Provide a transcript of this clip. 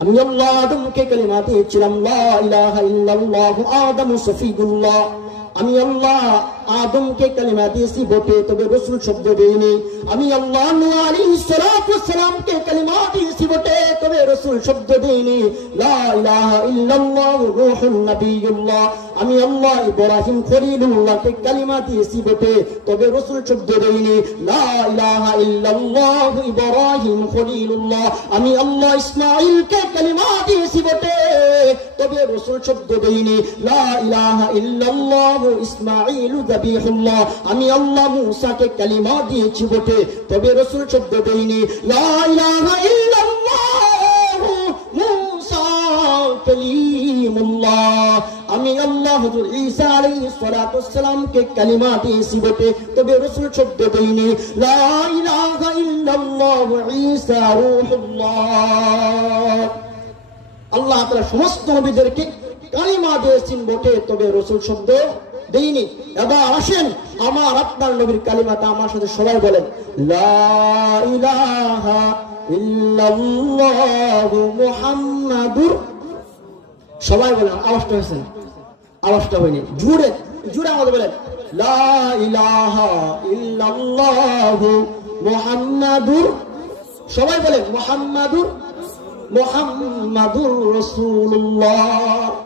আমি আল্লাহ আদমকে কালিমা দিয়েছিলাম লা ইলাহা ইল্লাল্লাহ আদম সফিউল্লাহ। আমি আল্লাহ আদমকে কালিমা দিয়েছি বটে, তবে রাসূল শব্দ দেইনি। আমি আল্লাহ নূহ আলাইহিস সালাতু ওয়াস সালামকে কালিমা দিয়েছি বটে, তবে রাসূল শব্দ দেইনি। লা ইলাহা ইল্লাল্লাহ রূহুন নবিয়ুল্লাহ। আমি আল্লাহ ইব্রাহিম খলিলুল্লাহকে কালিমা দিয়েছি বটে, তবে রাসূল শব্দ দেইনি। লা ইলাহা ইল্লাল্লাহ ইব্রাহিম খলিলুল্লাহ। আমি আল্লাহ ইসমাঈলকে কালিমা দিয়েছি বটে, তবে রাসূল শব্দ দেইনি। লা ইলাহা ইল্লাল্লাহ ইসমাঈল যাবিহুল্লাহ। আমি আল্লাহ মূসাকে কালিমা দিয়েছি বটে, তবে রাসূল শব্দ দেইনি। লা ইলাহা ইল্লাল্লাহ মূসা কালিমুল্লাহ। আমি আল্লাহ হযরত ঈসা আলাইহিস সালাতু ওয়াস সালামকে কালিমা দিয়েছি বটে, তবে রাসূল শব্দ দেইনি। লা ইলাহা ইল্লাল্লাহ ঈসা রূহুল্লাহ। আল্লাহ তাআলা সমস্ত নবীদেরকে কালিমা দিয়েছেন বটে, তবে রাসূল শব্দ দেইনি। এবার আসেন আমার আপনার নবীর কালিমাটা আমার সাথে সবাই বলেন, লা ইলাহা ইল্লাল্লাহু মুহাম্মাদুর। সবাই বলেন, আওয়াজটা হয়েছে, আওয়াজটা হয়নি, জোরে জোরে আমাদের বলেন, লা ইলাহা ইল্লাল্লাহু মুহাম্মাদুর। সবাই বলেন মুহাম্মাদুর রাসূলুল্লাহ।